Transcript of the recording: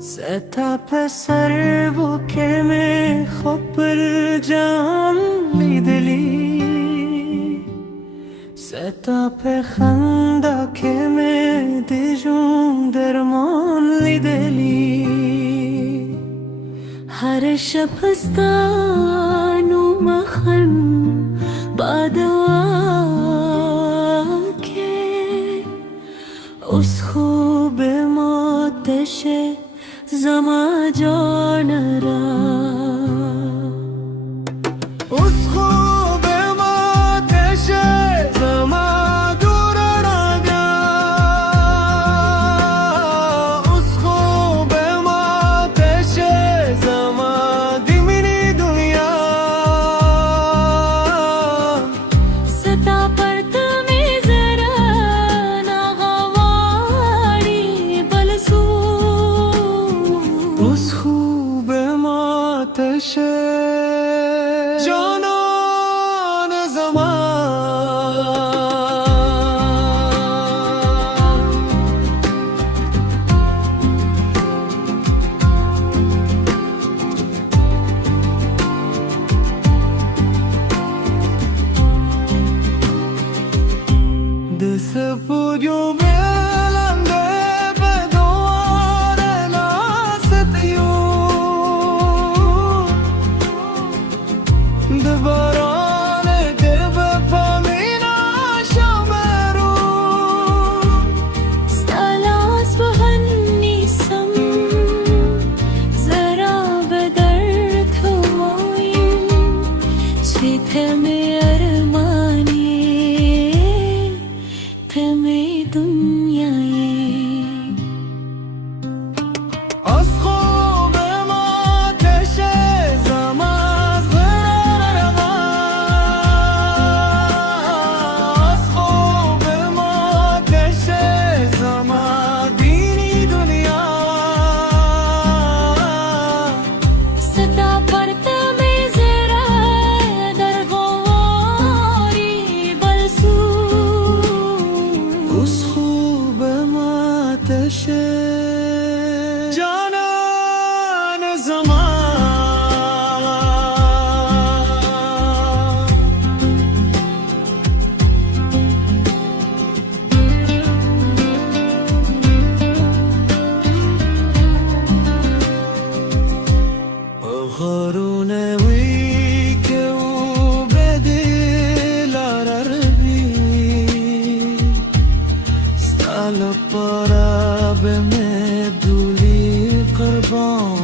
ستap سر bu keme خبر جان لیدلی ستap خندا keme دیجون درمان لیدلی هر شب هستانو مخن که از خوب ما تشه زما جان را از خوب ما تشه زما دور را از خوب ما تشه زما دیمینی دنیا ستا پرت می زرا ناغواری بلسو از خوب ما تشه جانان زمان دسپوجو بلنده به دوار لاستیو دباران دب پامینا شامرو ستالاس بهن نیسم زرا به در تویم چی تمی ارمانی تمی دنیایی از خوب ما تشه زما از خوب ما تشه زما دینی دنیا ستا پرت می زرا در غواری بلسو از خوب ما تشه جانان زمان غارون وی که او به دل عربی ستال پارا به مدولی قربان